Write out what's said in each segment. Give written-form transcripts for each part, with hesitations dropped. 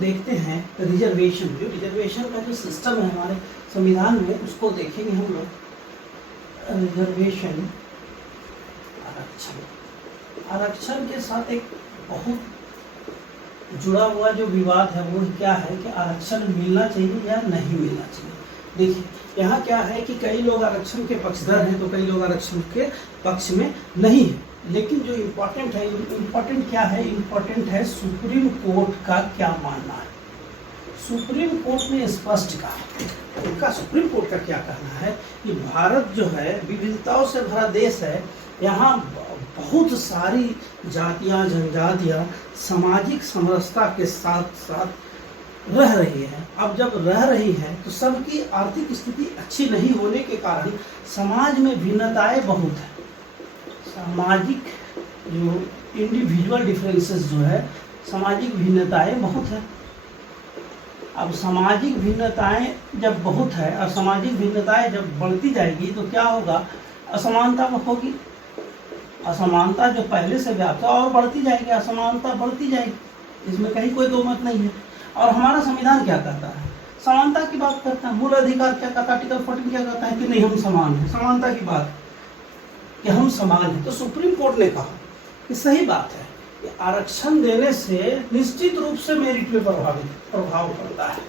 देखते हैं रिजर्वेशन, जो रिजर्वेशन का जो सिस्टम है हमारे संविधान में, उसको देखेंगे हम लोग। रिजर्वेशन, आरक्षण के साथ एक बहुत जुड़ा हुआ जो विवाद है वो क्या है कि आरक्षण मिलना चाहिए या नहीं मिलना चाहिए। देखिए यहाँ क्या है कि कई लोग आरक्षण के पक्षधर हैं तो कई लोग आरक्षण के पक्ष में नहीं है। लेकिन जो इम्पोर्टेंट है, इम्पोर्टेंट क्या है, इम्पोर्टेंट है सुप्रीम कोर्ट का क्या मानना है। सुप्रीम कोर्ट ने स्पष्ट कहा, उनका सुप्रीम कोर्ट का क्या कहना है कि भारत जो है विविधताओं से भरा देश है, यहाँ बहुत सारी जातियाँ जनजातियाँ सामाजिक समरसता के साथ साथ रह रही है। अब जब रह रही है तो सबकी आर्थिक स्थिति अच्छी नहीं होने के कारण समाज में भिन्नताएं बहुत है। सामाजिक जो इंडिविजुअल डिफरेंसेस जो है, सामाजिक भिन्नताएं बहुत है। अब सामाजिक भिन्नताएं जब बहुत है और सामाजिक भिन्नताएं जब बढ़ती जाएगी तो क्या होगा, असमानता होगी। असमानता जो पहले से व्याप्त है और बढ़ती जाएगी, असमानता बढ़ती जाएगी, इसमें कहीं कोई दो मत नहीं है। और हमारा संविधान क्या कहता है, समानता की बात करता है। मूल अधिकार क्या कहता है, आर्टिकल 14 क्या कहता है कि नहीं, हम समान हैं, समानता की बात कि हम समान हैं। तो सुप्रीम कोर्ट ने कहा कि सही बात है कि आरक्षण देने से निश्चित रूप से मेरिट में प्रभाव पड़ता है,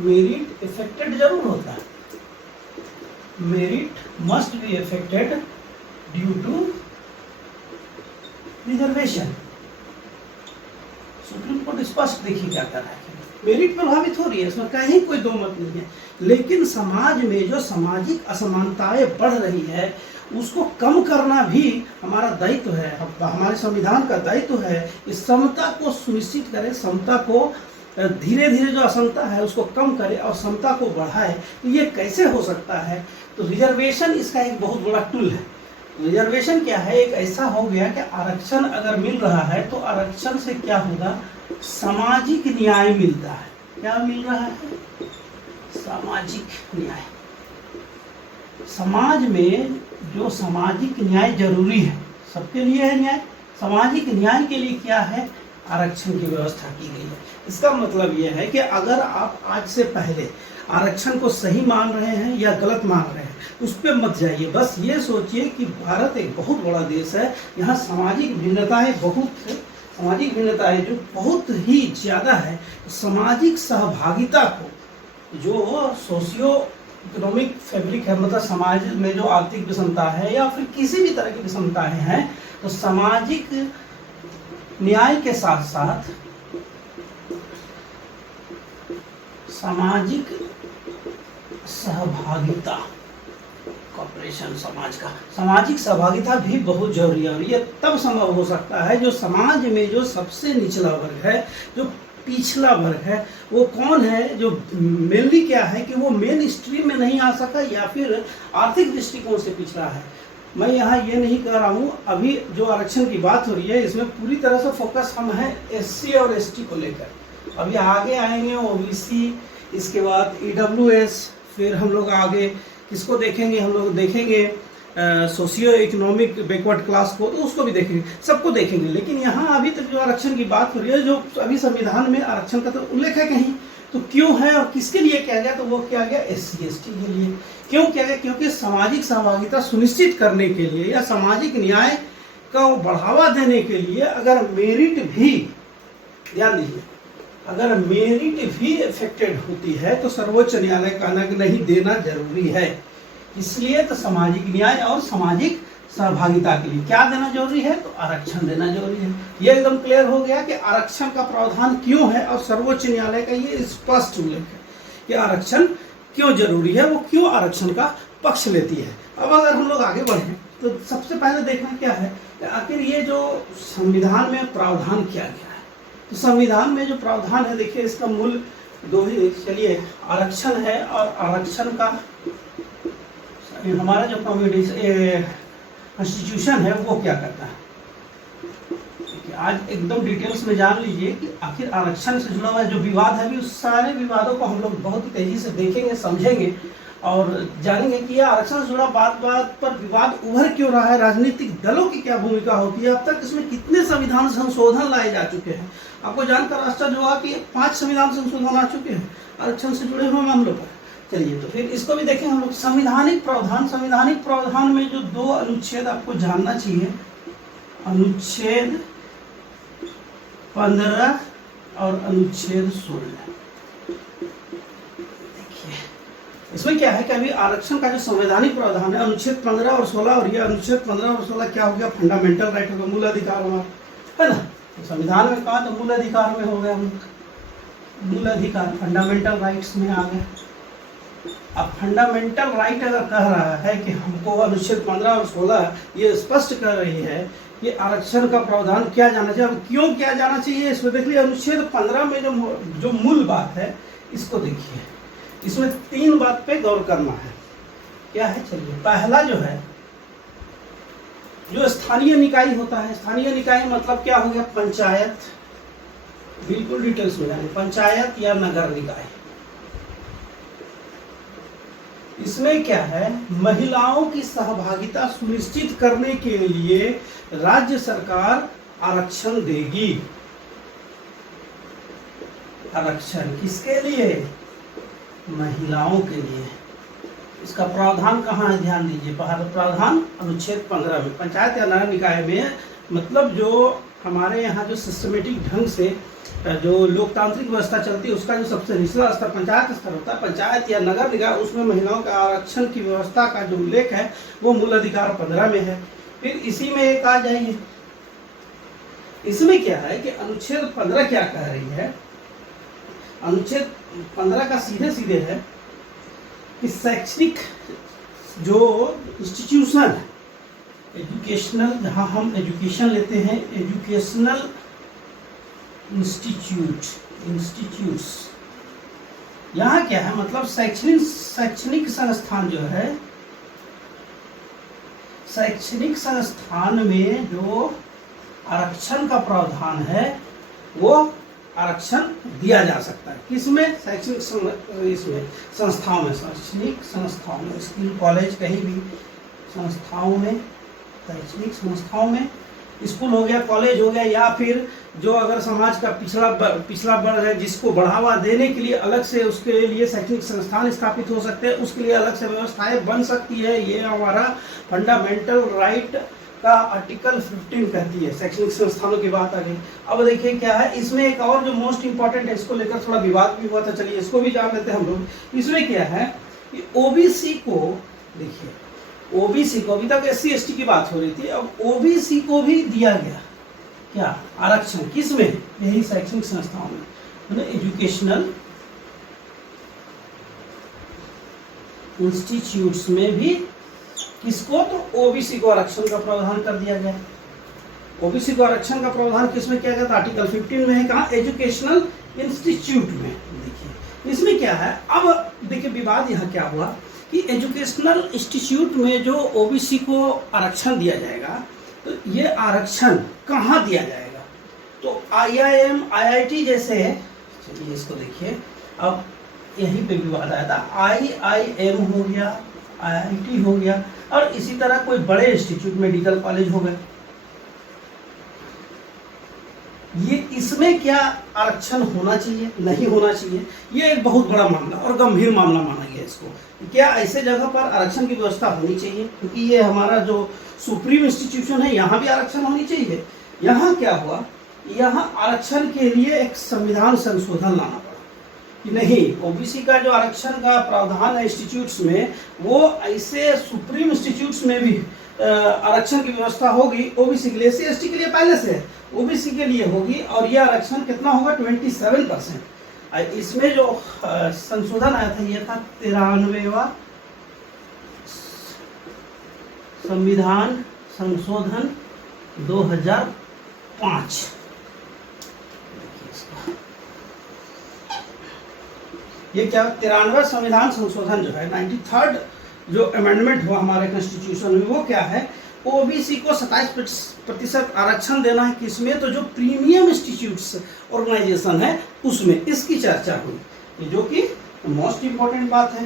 मेरिट इफेक्टेड जरूर होता है, merit must be affected due to reservation. Supreme court स्पष्ट देखिए क्या कर रहा है, मेरिट प्रभावित हो रही है, इसमें कहीं कोई दो मत नहीं है। लेकिन समाज में जो सामाजिक असमानताएं बढ़ रही है उसको कम करना भी हमारा दायित्व है, हमारे संविधान का दायित्व है। इस समता को सुनिश्चित करें, समता को धीरे धीरे जो असमता है उसको कम करे और समता को बढ़ाए। तो ये कैसे हो सकता है, तो रिजर्वेशन इसका एक बहुत बड़ा टूल है। रिजर्वेशन क्या है, एक ऐसा हो गया कि आरक्षण अगर मिल रहा है तो आरक्षण से क्या होगा, सामाजिक न्याय मिलता है। क्या मिल रहा है, सामाजिक न्याय। समाज में जो सामाजिक न्याय जरूरी है, सबके लिए है न्याय, सामाजिक न्याय के लिए क्या है, आरक्षण की व्यवस्था की गई है। इसका मतलब यह है कि अगर आप आज से पहले आरक्षण को सही मान रहे हैं या गलत मान रहे हैं उस पर मत जाइए। बस ये सोचिए कि भारत एक बहुत बड़ा देश है, यहाँ सामाजिक भिन्नताएं बहुत है, सामाजिक भिन्नताएं जो बहुत ही ज़्यादा है। सामाजिक सहभागिता को, जो सोशियो इकोनॉमिक फैब्रिक है, मतलब समाज में जो आर्थिक विषमता है या फिर किसी भी तरह की विषमताएं हैं, तो सामाजिक न्याय के साथ साथ सामाजिक सहभागिता, कॉर्पोरेशन, समाज का सामाजिक सहभागिता भी बहुत जरूरी है। और ये तब संभव हो सकता है जो समाज में जो सबसे निचला वर्ग है, जो पिछला वर्ग है, वो कौन है, जो मेनली क्या है कि वो मेन स्ट्रीम में नहीं आ सका या फिर आर्थिक दृष्टिकोण से पिछड़ा है। मैं यहाँ ये नहीं कह रहा हूँ, अभी जो आरक्षण की बात हो रही है इसमें पूरी तरह से फोकस हम है SC और ST को लेकर। अभी आगे आएंगे OBC, इसके बाद EWS, फिर हम लोग आगे किसको देखेंगे, हम लोग देखेंगे सोशियो इकोनॉमिक बैकवर्ड क्लास को, तो उसको भी देखेंगे, सबको देखेंगे। लेकिन यहाँ अभी तक जो आरक्षण की बात हो रही है, जो अभी संविधान में आरक्षण का तो उल्लेख है कहीं, तो क्यों है और किसके लिए किया गया, तो वो किया गया SC ST के लिए। क्यों किया गया, क्योंकि सामाजिक सहभागिता सुनिश्चित करने के लिए या सामाजिक न्याय को बढ़ावा देने के लिए अगर मेरिट भी, ध्यान दीजिए, अगर मेरिट भी इफेक्टेड होती है तो सर्वोच्च न्यायालय का नहीं देना जरूरी है। इसलिए तो सामाजिक न्याय और सामाजिक सहभागिता के लिए क्या देना जरूरी है, तो आरक्षण देना जरूरी है। ये एकदम क्लियर हो गया कि आरक्षण का प्रावधान क्यों है, और सर्वोच्च न्यायालय का ये स्पष्ट उल्लेख है कि आरक्षण क्यों जरूरी है, वो क्यों आरक्षण का पक्ष लेती है। अब अगर हम लोग आगे बढ़ें तो सबसे पहले देखना क्या है कि आखिर ये जो संविधान में प्रावधान किया गया है, तो संविधान में जो प्रावधान है, देखिए इसका मूल दो ही, चलिए आरक्षण है और आरक्षण का हमारा जो कॉन्स्टिट्यूशन है वो क्या करता है। आज एकदम डिटेल्स में जान लीजिए कि आखिर आरक्षण से जुड़ा हुआ जो विवाद है, भी उस सारे विवादों को हम लोग बहुत ही तेजी से देखेंगे, समझेंगे और जानेंगे कि यह आरक्षण से जुड़ा बात बात पर विवाद उभर क्यों रहा है, राजनीतिक दलों की क्या भूमिका होती है, अब तक इसमें कितने संविधान संशोधन लाए जा चुके हैं। आपको जानकर आश्चर्य होगा कि 5 संविधान संशोधन आ चुके हैं आरक्षण से जुड़े हुए मामलों पर। चलिए तो फिर इसको भी देखें हम लोग। संवैधानिक प्रावधान में जो 2 अनुच्छेद आपको जानना चाहिए, अनुच्छेद 15 और अनुच्छेद 16। इसमें क्या है कि अभी आरक्षण का जो संवैधानिक प्रावधान है अनुच्छेद 15 और 16, और ये अनुच्छेद 15 और 16 क्या हो गया, फंडामेंटल राइट होगा, मूल अधिकार होगा, है ना। तो संविधान में कहा तो मूल अधिकार में हो गया, मूल अधिकार फंडामेंटल राइट्स में आ गया। अब फंडामेंटल राइट अगर कह रहा है कि हमको अनुच्छेद 15 और 16 ये स्पष्ट कर रही है कि आरक्षण का प्रावधान क्या जाना चाहिए, अब क्यों क्या जाना चाहिए इसमें देख लीजिए। अनुच्छेद 15 में जो मूल बात है इसको देखिए, इसमें 3 बात पे गौर करना है। क्या है, चलिए। पहला जो है, जो स्थानीय निकाय होता है, स्थानीय निकाय मतलब क्या हो गया, पंचायत, बिल्कुल डिटेल्स में जाएंगे, पंचायत या नगर निकाय। इसमें क्या है, महिलाओं की सहभागिता सुनिश्चित करने के लिए राज्य सरकार आरक्षण देगी। आरक्षण किसके लिए, महिलाओं के लिए। इसका प्रावधान कहाँ है, ध्यान दीजिए। प्रावधान अनुच्छेद 15 में। पंचायत या नगर निकाय में मतलब जो हमारे यहाँ जो सिस्टमेटिक ढंग से जो लोकतांत्रिक व्यवस्था चलती है उसका जो सबसे निचला स्तर पंचायत स्तर होता है, पंचायत या नगर निकाय, उसमें महिलाओं का आरक्षण की व्यवस्था का जो उल्लेख है वो मूल अधिकार 15 में है। फिर इसी में एक आ जाइए, इसमें क्या है कि अनुच्छेद 15 क्या कह रही है, अनुच्छेद 15 का सीधे सीधे है कि शैक्षणिक जो इंस्टीट्यूशन, एजुकेशनल, जहाँ हम एजुकेशन लेते हैं, एजुकेशनल इंस्टीट्यूट्स, यहाँ क्या है मतलब शैक्षणिक संस्थान जो है, शैक्षणिक संस्थान में जो आरक्षण का प्रावधान है वो आरक्षण दिया जा सकता है। किसमें, शैक्षणिक इसमें संस्थाओं में, शैक्षणिक संस्थाओं में, स्कूल कॉलेज कहीं भी संस्थाओं में, शैक्षणिक संस्थाओं में, स्कूल हो गया, कॉलेज हो गया, या फिर जो अगर समाज का पिछला वर्ग है जिसको बढ़ावा देने के लिए अलग से उसके लिए शैक्षणिक संस्थान स्थापित हो सकते हैं, उसके लिए अलग से व्यवस्थाएं बन सकती है। ये हमारा फंडामेंटल राइट का आर्टिकल 15 कहती है। शैक्षणिक संस्थानों की बात आ गई। अब देखिए क्या है, इसमें एक और जो मोस्ट इंपॉर्टेंट है, इसको लेकर थोड़ा विवाद भी हुआ था, चलिए इसको भी जान लेते हैं हम लोग। इसमें क्या है कि ओबीसी को देखिए, ओबीसी को, अभी तक SC ST की बात हो रही थी, अब ओबीसी को भी दिया गया क्या, आरक्षण। किसमें, यही शैक्षणिक संस्थाओं में, मतलब एजुकेशनल इंस्टीट्यूट्स में भी किसको, तो ओबीसी को आरक्षण का प्रावधान कर दिया गया। ओबीसी को आरक्षण का प्रावधान किसमें किया गया था, आर्टिकल 15 में है। कहाँ, एजुकेशनल इंस्टीट्यूट में। देखिए इसमें क्या है, अब देखिए विवाद यहाँ क्या हुआ कि एजुकेशनल इंस्टीट्यूट में जो ओबीसी को आरक्षण दिया जाएगा, तो ये आरक्षण कहाँ दिया जाएगा, तो IIM IIT जैसे, चलिए इसको देखिए, अब यहीं पे विवाद आया था। IIM हो गया, IIT हो गया, और इसी तरह कोई बड़े इंस्टीट्यूट, मेडिकल कॉलेज हो गए, ये इसमें क्या आरक्षण होना चाहिए, नहीं होना चाहिए, ये एक बहुत बड़ा मामला और गंभीर मामला माना गया इसको। क्या ऐसे जगह पर आरक्षण की व्यवस्था होनी चाहिए, क्योंकि ये हमारा जो सुप्रीम इंस्टीट्यूशन है, यहाँ भी आरक्षण होनी चाहिए। यहाँ क्या हुआ, यहाँ आरक्षण के लिए एक संविधान संशोधन लाना पड़ा कि नहीं, ओबीसी का जो आरक्षण का प्रावधान है इंस्टीट्यूट्स में, वो ऐसे सुप्रीम इंस्टीट्यूट्स में भी आरक्षण की व्यवस्था होगी ओबीसी के लिए। SC ST के लिए पहले से, ओबीसी के लिए होगी, और यह आरक्षण कितना होगा, 27%। इसमें जो संशोधन आया था, यह था 93वां संविधान संशोधन 2005। ये क्या, 93वां संविधान संशोधन जो है, 93rd जो अमेंडमेंट हुआ हमारे कॉन्स्टिट्यूशन में, वो क्या है, ओबीसी को 27% आरक्षण देना है। किसमें, तो जो प्रीमियम इंस्टीट्यूट्स ऑर्गेनाइजेशन है उसमें, इसकी चर्चा हुई, जो कि मोस्ट इंपॉर्टेंट बात है।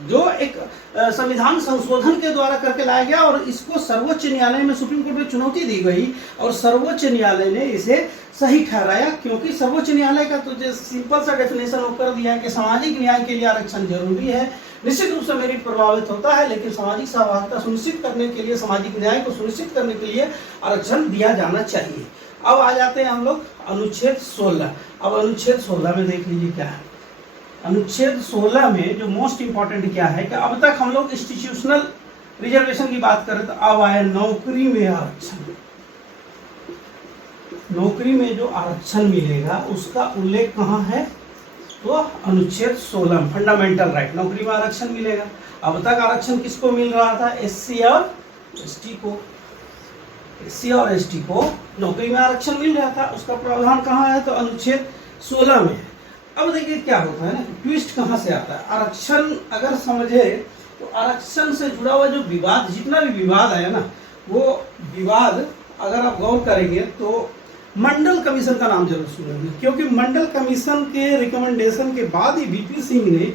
जो एक संविधान संशोधन के द्वारा करके लाया गया और इसको सर्वोच्च न्यायालय में, सुप्रीम कोर्ट में चुनौती दी गई और सर्वोच्च न्यायालय ने इसे सही ठहराया, क्योंकि सर्वोच्च न्यायालय का तो जो सिंपल सा डेफिनेशन वो कर दिया है कि सामाजिक न्याय के लिए आरक्षण जरूरी है। निश्चित रूप से मेरिट प्रभावित होता है, लेकिन सामाजिक सहभागिता सुनिश्चित करने के लिए, सामाजिक न्याय को सुनिश्चित करने के लिए आरक्षण दिया जाना चाहिए। अब आ जाते हैं हम लोग अनुच्छेद 16। अब अनुच्छेद 16 में देख लीजिए क्या है। अनुच्छेद 16 में जो मोस्ट इंपॉर्टेंट क्या है कि अब तक हम लोग इंस्टीट्यूशनल रिजर्वेशन की बात करें, तो अब आया नौकरी में आरक्षण। नौकरी में जो आरक्षण मिलेगा उसका उल्लेख कहाँ है, तो अनुच्छेद 16 फंडामेंटल राइट, नौकरी में आरक्षण मिलेगा। अब तक आरक्षण किसको मिल रहा था, एससी और एसटी को। एससी और एसटी को नौकरी में आरक्षण मिल रहा था, उसका प्रावधान कहाँ है, तो अनुच्छेद 16 में है। अब देखिए क्या होता है ना, ट्विस्ट कहाँ से आता है। आरक्षण अगर समझे तो आरक्षण से जुड़ा हुआ जो विवाद, जितना भी विवाद आया ना, वो विवाद अगर आप गौर करेंगे तो मंडल कमीशन का नाम जरूर सुनेंगे, क्योंकि मंडल कमीशन के रिकमेंडेशन के बाद ही वीपी सिंह ने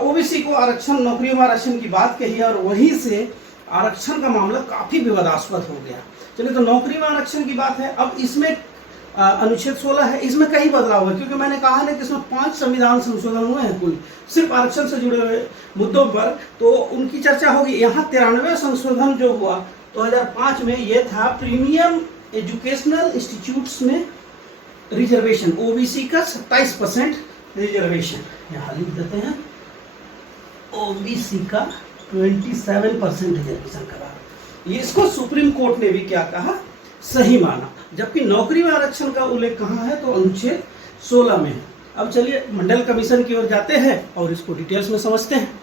ओबीसी को आरक्षण, नौकरी में आरक्षण की बात कही और वहीं से आरक्षण का मामला काफी विवादास्पद हो गया। चलिए, तो नौकरी में आरक्षण की बात है। अब इसमें अनुच्छेद 16 है, इसमें कई बदलाव हुए, क्योंकि मैंने कहा ना कि इसमें 5 संविधान संशोधन हुए हैं कुल, सिर्फ आरक्षण से जुड़े हुए मुद्दों पर, तो उनकी चर्चा होगी। यहाँ 93 संशोधन जो हुआ 2005 में, ये था प्रीमियम एजुकेशनल इंस्टीट्यूट्स में रिजर्वेशन, ओबीसी का 27% रिजर्वेशन, यहाँ लिख देते हैं, ओबीसी का 27% रिजर्वेशन करा। ये इसको सुप्रीम कोर्ट ने भी क्या कहा, सही माना। जबकि नौकरी में आरक्षण का उल्लेख कहाँ है, तो अनुच्छेद 16 में है। अब चलिए मंडल कमीशन की ओर जाते हैं और इसको डिटेल्स में समझते हैं।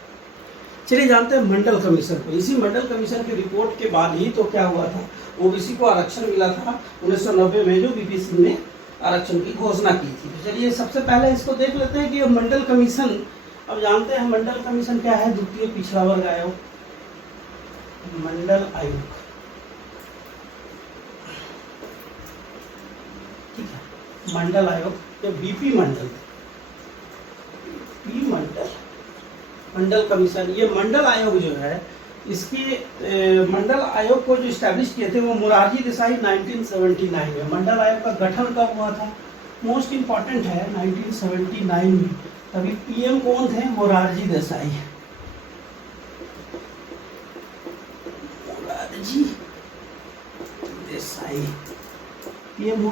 चलिए जानते हैं मंडल कमीशन को। इसी मंडल कमीशन की रिपोर्ट के बाद ही तो क्या हुआ था, ओबीसी को आरक्षण मिला था 1990 में, जो वीपी सिंह ने आरक्षण की घोषणा की थी। तो चलिए सबसे पहले इसको देख लेते हैं कि ये मंडल कमीशन, अब जानते हैं मंडल कमीशन क्या है, द्वितीय पिछड़ा वर्ग आयोग, मंडल आयोग, ठीक है, मंडल आयोग, तो बीपी मंडल, बीपी मंडल, मंडल कमीशन। ये मंडल आयोग जो है, इसकी मंडल आयोग को जो स्टैब्लिश किए थे वो मोरारजी देसाई 1979 में। मंडल आयोग का गठन कब हुआ था, मोस्ट इंपॉर्टेंट है, 1979 में। तभी पीएम कौन थे, मोरारजी देसाई, मोरारजी देसाई पीएम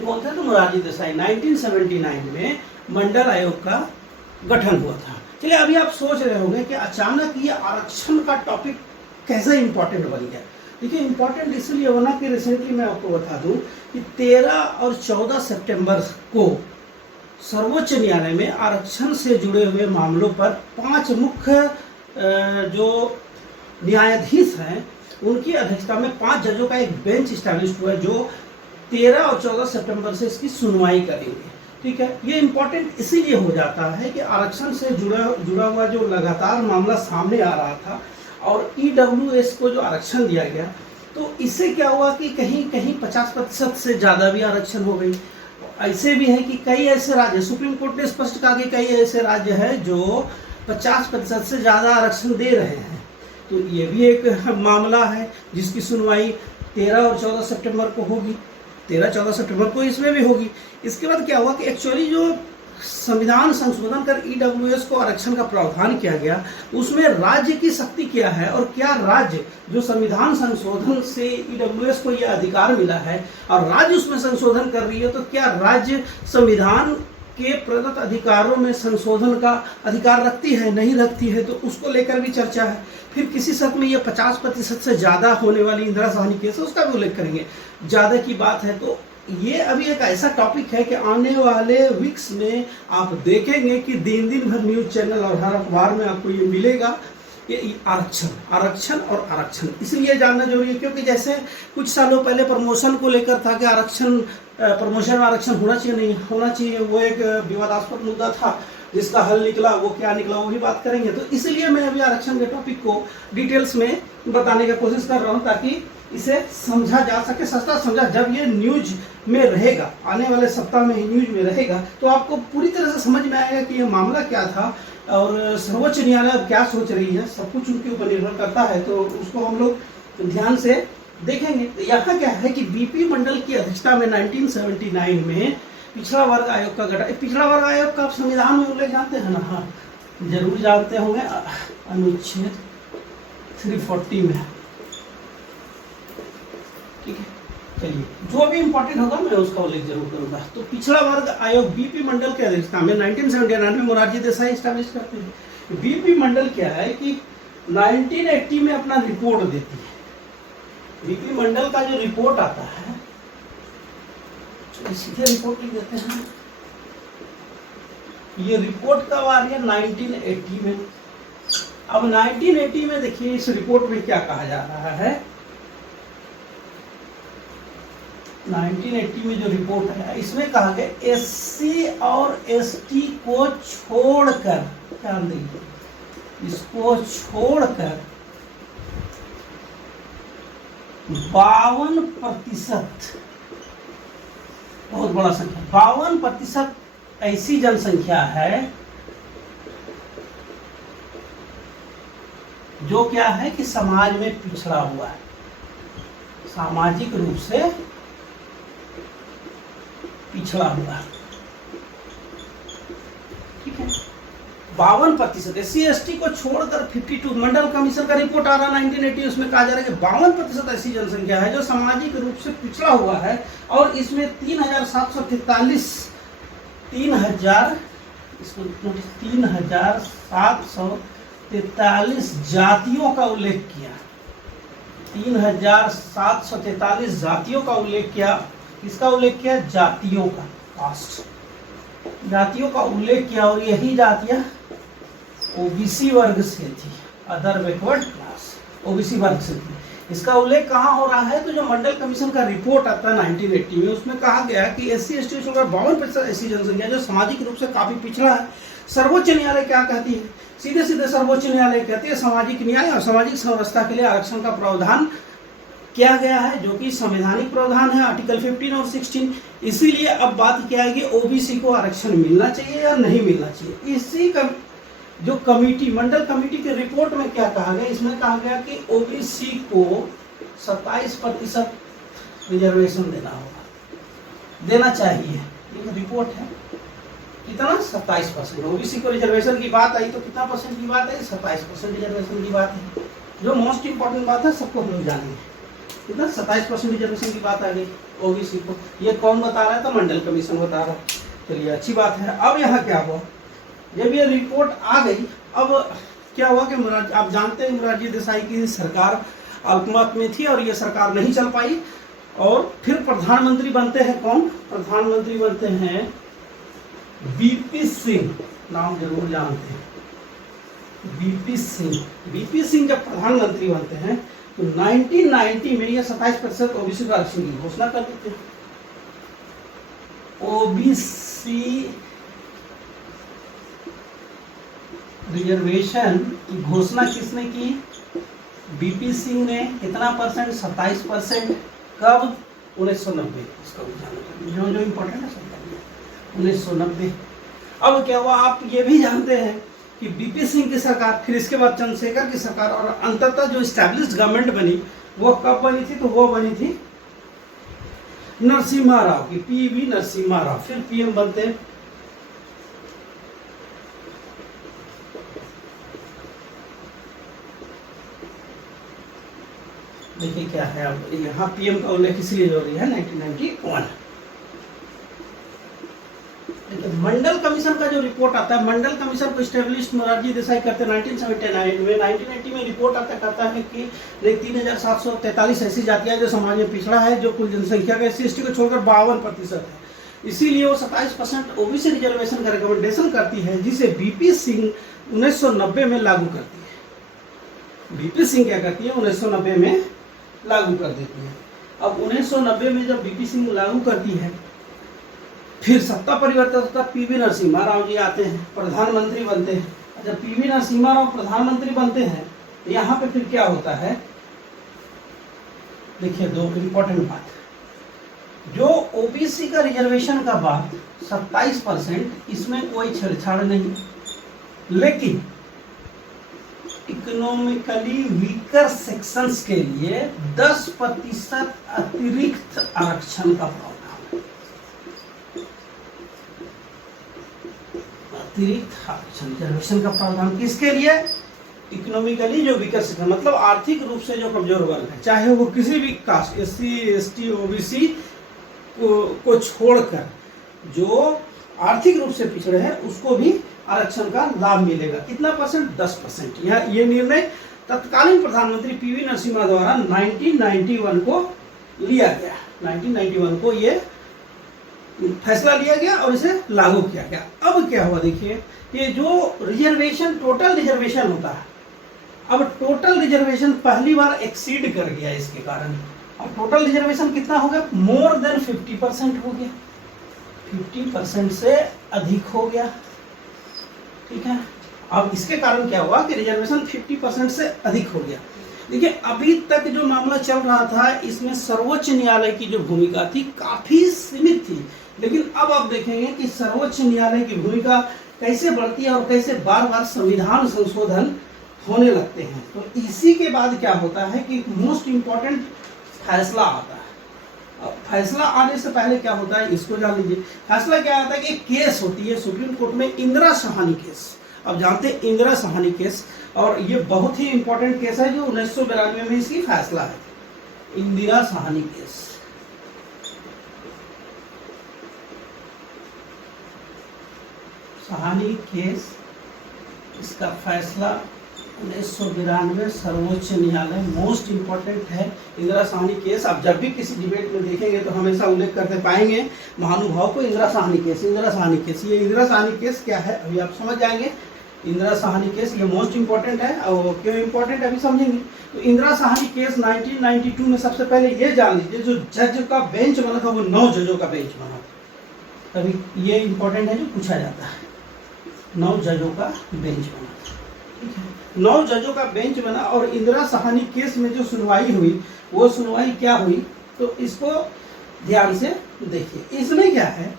कौन थे, तो मोरारजी देसाई। 1979 में मंडल आयोग का गठन हुआ था। चलिए, अभी आप सोच रहे होंगे कि अचानक ये आरक्षण का टॉपिक कैसे इंपॉर्टेंट बन गया। देखिए, इंपॉर्टेंट इसलिए बना कि रिसेंटली मैं आपको बता दूं कि 13 और 14 सितंबर को सर्वोच्च न्यायालय में आरक्षण से जुड़े हुए मामलों पर 5 मुख्य जो न्यायाधीश हैं, उनकी अध्यक्षता में 5 जजों का एक बेंच स्टैब्लिश हुआ है, जो 13 और 14 सितंबर से इसकी सुनवाई करेंगे। ठीक है, ये इंपॉर्टेंट इसीलिए हो जाता है कि आरक्षण से जुड़ा हुआ जो लगातार मामला सामने आ रहा था और ईडब्ल्यूएस को जो आरक्षण दिया गया, तो इससे क्या हुआ कि कहीं कहीं 50% से ज़्यादा भी आरक्षण हो गई। ऐसे भी है कि कई ऐसे राज्य, सुप्रीम कोर्ट ने स्पष्ट कहा कि कई ऐसे राज्य हैं जो 50% से ज़्यादा आरक्षण दे रहे हैं। तो ये भी एक मामला है जिसकी सुनवाई 13 और 14 सितंबर को होगी, 13-14 सितंबर को इसमें भी होगी। इसके बाद क्या हुआ कि एक्चुअली जो संविधान संशोधन कर ईडब्ल्यूएस को आरक्षण का प्रावधान किया गया, उसमें राज्य की शक्ति क्या है और क्या राज्य जो संविधान संशोधन से ईडब्ल्यूएस को यह अधिकार मिला है और राज्य उसमें संशोधन कर रही है, तो क्या राज्य संविधान के प्रदत्त अधिकारों में संशोधन का अधिकार रखती है, नहीं रखती है, तो उसको लेकर भी चर्चा है। फिर किसी शक में ये 50% से ज़्यादा होने वाली इंदिरा साहनी केस है, उसका भी उल्लेख करेंगे। ज़्यादा की बात है तो ये अभी एक ऐसा टॉपिक है कि आने वाले वीक्स में आप देखेंगे कि दिन दिन भर न्यूज़ चैनल और हर अखबार में आपको ये मिलेगा, ये आरक्षण आरक्षण और आरक्षण। इसलिए जानना जरूरी है क्योंकि जैसे कुछ सालों पहले प्रमोशन को लेकर था कि आरक्षण, प्रमोशन में आरक्षण होना चाहिए नहीं होना चाहिए, वो एक विवादास्पद मुद्दा था जिसका हल निकला, वो क्या निकला वो भी बात करेंगे। तो इसलिए मैं अभी आरक्षण के टॉपिक को डिटेल्स में बताने की कोशिश कर रहा हूँ ताकि इसे समझा जा सके, सस्ता समझा। जब ये न्यूज में रहेगा, आने वाले सप्ताह में ही न्यूज में रहेगा, तो आपको पूरी तरह से समझ में आएगा कि ये मामला क्या था और सर्वोच्च न्यायालय अब क्या सोच रही है, सब कुछ उनके ऊपर निर्भर करता है, तो उसको हम लोग ध्यान से देखेंगे। तो यहाँ क्या है कि बीपी मंडल की अध्यक्षता में 1979 में पिछड़ा वर्ग आयोग का गठन। पिछड़ा वर्ग आयोग का आप संविधान में उल्लेख जानते हैं ना? हाँ, जरूर जानते होंगे, अनुच्छेद 340 में। ठीक है, चलिए, जो भी इंपॉर्टेंट होगा मैं उसका उल्लेख जरूर करूंगा। तो पिछड़ा वर्ग आयोग बीपी मंडल की अध्यक्षता में 1979 में मोरारजी देसाई स्टैब्लिश करते हैं। बीपी मंडल क्या है कि 1980 में अपना रिपोर्ट देती है। बीपी मंडल का जो रिपोर्ट आता है, सीधे रिपोर्ट लिख देते हैं। ये रिपोर्ट कब आ रही है? 1980 में। अब 1980 में देखिए इस रिपोर्ट में क्या कहा जा रहा है। 1980 में जो रिपोर्ट है इसमें कहा गया एससी और एसटी को छोड़कर, ध्यान दीजिए, इसको छोड़कर 52%, बहुत बड़ा संख्या, 52% ऐसी जनसंख्या है जो क्या है कि समाज में पिछड़ा हुआ है, सामाजिक रूप से पिछड़ा हुआ है। ठीक है, 52% एससी एसटी को छोड़कर 52, मंडल कमीशन का रिपोर्ट आ रहा 1980, उसमें कहा जा रहा है कि 52% ऐसी जनसंख्या है जो सामाजिक रूप से पिछड़ा हुआ है, और इसमें 3743 जातियों का उल्लेख किया। 3743 जातियों का उल्लेख किया। किसका उल्लेख किया? जातियों का, कास्ट, जातियों का उल्लेख किया, और यही जातियां ओबीसी वर्ग से थी, अदर बैकवर्ड क्लास, ओबीसी वर्ग से थी। इसका उल्लेख कहाँ हो रहा है? तो जो मंडल कमीशन का रिपोर्ट आता है 1980 में, उसमें कहा गया कि एससी एसटी छोड़कर 52% ऐसी जनसंख्या जो सामाजिक रूप से काफी पिछड़ा है। सर्वोच्च न्यायालय क्या कहती है? सीधे सीधे सर्वोच्च न्यायालय कहती है सामाजिक न्याय और सामाजिक समरसता के लिए आरक्षण का प्रावधान किया गया है, जो कि संवैधानिक प्रावधान है, आर्टिकल 15 और 16। इसीलिए अब बात क्या है कि ओबीसी को आरक्षण मिलना चाहिए या नहीं मिलना चाहिए। इसी का जो कमिटी, मंडल कमिटी के रिपोर्ट में क्या कहा गया? इसमें कहा गया कि ओबीसी को 27% रिजर्वेशन देना होगा, देना चाहिए। ये रिपोर्ट है, कितना? 27%। ओबीसी को रिजर्वेशन की बात आई तो कितना परसेंट की बात है? 27% रिजर्वेशन की बात है। जो मोस्ट इंपॉर्टेंट बात है सबको हम लोग जानेंगे, कितना? 27% रिजर्वेशन की बात आ गई ओबीसी को। ये कौन बता रहा है? तो मंडल कमीशन बता रहा है। चलिए, अच्छी बात है। अब यहाँ क्या हुआ? जब ये रिपोर्ट आ गई, अब क्या हुआ कि आप जानते हैं मोरारजी देसाई की सरकार अल्पमत में थी और ये सरकार नहीं चल पाई, और फिर प्रधानमंत्री बनते हैं कौन? प्रधानमंत्री बनते हैं वीपी सिंह, नाम जरूर जानते हैं, वीपी सिंह। वीपी सिंह जब प्रधानमंत्री बनते हैं तो 1990 में ये 27% ओबीसी का आरक्षण की घोषणा कर देते हैं। ओबीसी रिजर्वेशन की घोषणा किसने की? बीपी सिंह ने। कितना परसेंट? 27%। कब? 1990। इसका जो जो इम्पोर्टेंट है सब 1990। अब क्या हुआ? आप ये भी जानते हैं कि बीपी सिंह की सरकार, फिर इसके बाद चंद्रशेखर की सरकार, और अंततः जो स्टैब्लिश्ड गवर्नमेंट बनी वो कब बनी थी? तो वो बनी थी नरसिम्हा राव की, पीवी नरसिम्हा राव। फिर पीएम बनते देखिए क्या है। अब यहाँ पीएम का उल्लेख इसलिए जरूरी है 1991। देखिए, मंडल कमीशन का जो रिपोर्ट आता है, मंडल कमीशन को स्टैब्लिश मोरारजी देसाई करते हैं 1979 में। 1980 में रिपोर्ट आता कहता है कि 3743 ऐसी जातियां जो समाज में पिछड़ा है, जो कुल जनसंख्या का एससी एसटी को छोड़कर 52% है। इसीलिए वो 27% ओबीसी रिजर्वेशन का रिकमेंडेशन करती है, जिसे बीपी सिंह 1990 में लागू करती है। बीपी सिंह क्या करती है? 1990 में लागू कर देती है। अब 1990 में जब बीपी सिंह लागू करती है, फिर सत्ता परिवर्तन होता है, पीवी नरसिम्हा राव जी आते हैं, प्रधानमंत्री बनते हैं। जब पीवी नरसिम्हा राव प्रधानमंत्री बनते हैं, यहाँ पे फिर क्या होता है? देखिए, दो इंपॉर्टेंट बात। जो ओबीसी का रिजर्वेशन का बात 27%, इसमें कोई छेड़छाड़ नहीं, लेकिन इकोनॉमिकली वीकर सेक्शंस के लिए 10% अतिरिक्त आरक्षण का प्रावधान है। अतिरिक्त आरक्षण रिजर्वेशन का प्रावधान किसके लिए? इकोनॉमिकली जो वीकर सेक्शन, मतलब आर्थिक रूप से जो कमजोर वर्ग है, चाहे वो किसी भी कास्ट, SC, ST, OBC को छोड़कर जो आर्थिक रूप से पिछड़े हैं उसको भी आरक्षण का लाभ मिलेगा। कितना परसेंट? 10%। यह ये निर्णय तत्कालीन प्रधानमंत्री PV नरसिम्हा द्वारा 1991 को लिया गया। 1991 को ये फैसला लिया गया और इसे लागू किया गया। अब क्या हुआ देखिए, ये जो रिजर्वेशन, टोटल रिजर्वेशन होता है, अब टोटल रिजर्वेशन पहली बार एक्सीड कर गया इसके कारण। अब टोटल रिजर्वेशन कितना हो गया? मोर देन 50% हो गया, 50% से अधिक हो गया। ठीक है, अब इसके कारण क्या हुआ कि रिजर्वेशन 50% से अधिक हो गया। देखिए, अभी तक जो मामला चल रहा था इसमें सर्वोच्च न्यायालय की जो भूमिका थी काफी सीमित थी, लेकिन अब आप देखेंगे कि सर्वोच्च न्यायालय की भूमिका कैसे बढ़ती है और कैसे बार बार संविधान संशोधन होने लगते हैं। तो इसी के बाद क्या होता है कि मोस्ट इम्पोर्टेंट फैसला आता है। अब फैसला आने से पहले क्या होता है इसको जान लीजिए। फैसला क्या आता है कि केस होती है सुप्रीम कोर्ट में, इंदिरा साहनी केस। अब जानते हैं इंदिरा साहनी केस, और ये बहुत ही इंपॉर्टेंट केस है जो 1992 में इसकी फैसला है, इंदिरा साहनी केस। साहनी केस, इसका फैसला 1992 सर्वोच्च न्यायालय, मोस्ट इंपॉर्टेंट है इंदिरा साहनी केस। आप जब भी किसी डिबेट में देखेंगे तो हमेशा उल्लेख करते पाएंगे महानुभाव को, इंदिरा साहनी केस, इंदिरा साहनी केस। ये इंदिरा साहनी केस क्या है अभी आप समझ जाएंगे। इंदिरा साहनी केस ये मोस्ट इंपॉर्टेंट है, और क्यों इंपॉर्टेंट है अभी समझेंगे। तो इंदिरा साहनी केस 1992 में सबसे पहले ये जान लीजिए, जो जज का बेंच बना था वो 9 जजों का बेंच बना था। अभी ये इंपॉर्टेंट है जो पूछा जाता है, 9 जजों का बेंच बना था। ठीक है, 9 जजों का बेंच बना, और इंदिरा साहनी केस में जो सुनवाई हुई वो सुनवाई क्या हुई, तो इसको ध्यान से देखिए। इसमें क्या है,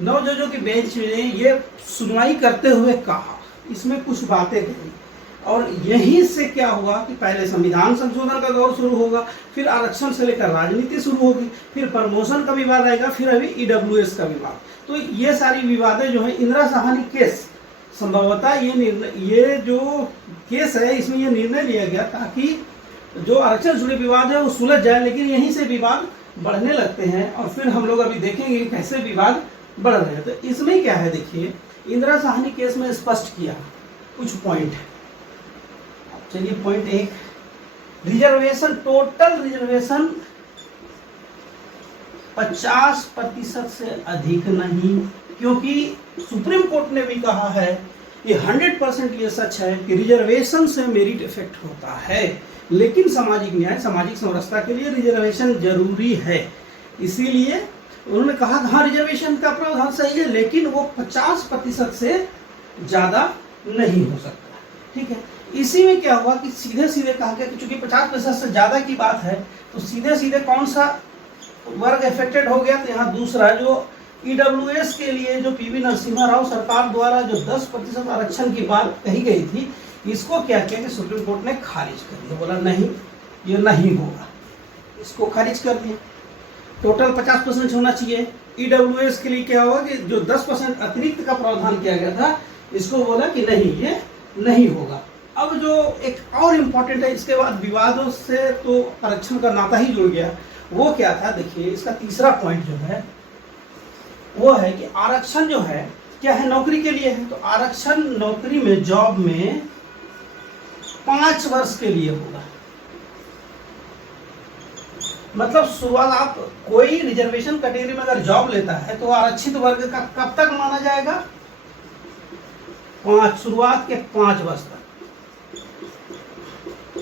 9 जजों के बेंच ने ये सुनवाई करते हुए कहा, इसमें कुछ बातें कही, और यहीं से क्या हुआ कि पहले संविधान संशोधन का दौर शुरू होगा, फिर आरक्षण से लेकर राजनीति शुरू होगी, फिर प्रमोशन का विवाद आएगा, फिर अभी EWS का विवाद। तो ये सारी विवादें जो है, इंदिरा साहनी केस संभवतः ये जो केस है इसमें ये निर्णय लिया गया ताकि जो आरक्षण जुड़े विवाद है वो सुलझ जाए, लेकिन यहीं से विवाद बढ़ने लगते हैं, और फिर हम लोग अभी देखेंगे कि कैसे विवाद बढ़ रहे हैं। तो इसमें क्या है देखिए, इंदिरा साहनी केस में स्पष्ट किया कुछ पॉइंट है। चलिए, पॉइंट 1, रिजर्वेशन, टोटल रिजर्वेशन 50% से अधिक नहीं, क्योंकि सुप्रीम कोर्ट ने भी कहा है, ये 100% ये सच है कि रिजर्वेशन से मेरिट इफेक्ट होता है, लेकिन सामाजिक न्याय, सामाजिक समरसता के लिए रिजर्वेशन जरूरी है। इसीलिए उन्होंने कहा हाँ रिजर्वेशन का प्रावधान सही है, लेकिन वो 50% से ज्यादा नहीं हो सकता। ठीक है, इसी में क्या हुआ कि सीधे सीधे कहा गया कि चूंकि 50% से ज्यादा की बात है, तो सीधे सीधे कौन सा वर्ग इफेक्टेड हो गया, तो यहाँ दूसरा जो EWS के लिए जो PV नरसिम्हा राव सरकार द्वारा जो 10% आरक्षण की बात कही गई थी, इसको क्या किया कि सुप्रीम कोर्ट ने खारिज कर दिया, बोला नहीं ये नहीं होगा, इसको खारिज कर दिया। टोटल 50% होना चाहिए। EWS के लिए क्या हुआ कि जो 10% अतिरिक्त का प्रावधान किया गया था, इसको बोला कि नहीं ये नहीं होगा। अब जो एक और इम्पोर्टेंट है, इसके बाद विवादों से तो आरक्षण का नाता ही जुड़ गया, वो क्या था देखिए, इसका तीसरा पॉइंट जो है वो है कि आरक्षण जो है क्या है, नौकरी के लिए है। तो आरक्षण नौकरी में, जॉब में 5 वर्ष के लिए होगा। मतलब शुरुआत, आप कोई रिजर्वेशन कैटेगरी में अगर जॉब लेता है तो आरक्षित वर्ग का कब तक माना जाएगा, 5, शुरुआत के 5 वर्ष तक।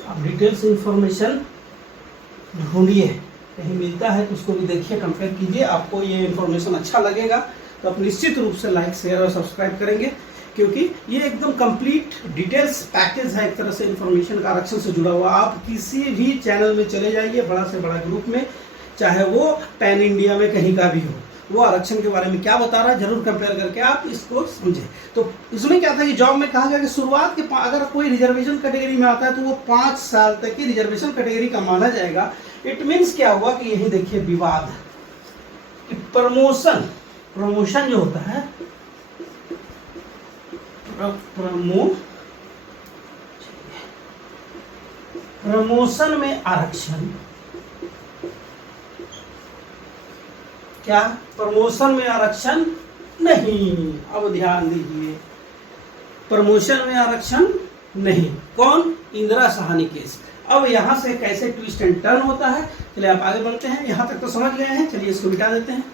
आप डिटेल्स इंफॉर्मेशन ढूंढिए, कहीं मिलता है तो उसको भी देखिए, कंपेयर कीजिए। आपको ये इन्फॉर्मेशन अच्छा लगेगा तो आप निश्चित रूप से लाइक, शेयर और सब्सक्राइब करेंगे, क्योंकि ये एकदम कंप्लीट डिटेल्स पैकेज है एक तरह से इन्फॉर्मेशन का आरक्षण से जुड़ा हुआ। आप किसी भी चैनल में चले जाइए, बड़ा से बड़ा ग्रुप में, चाहे वो पैन इंडिया में कहीं का भी हो, वो आरक्षण के बारे में क्या बता रहा है, जरूर कंपेयर करके आप इसको समझे। तो इसमें क्या था कि जॉब में कहा गया कि शुरुआत के अगर कोई रिजर्वेशन कैटेगरी में आता है तो वो 5 साल तक की रिजर्वेशन कैटेगरी का माना जाएगा। इट मीन्स क्या हुआ कि यही देखिए विवाद कि प्रमोशन जो होता है, प्रमोशन में आरक्षण, क्या प्रमोशन में आरक्षण नहीं, अब ध्यान दीजिए, प्रमोशन में आरक्षण नहीं। कौन? इंदिरा साहनी केस। अब यहां से कैसे ट्विस्ट एंड टर्न होता है, चलिए आप आगे बढ़ते हैं। यहां तक तो समझ गए हैं, चलिए इसको मिटा देते हैं।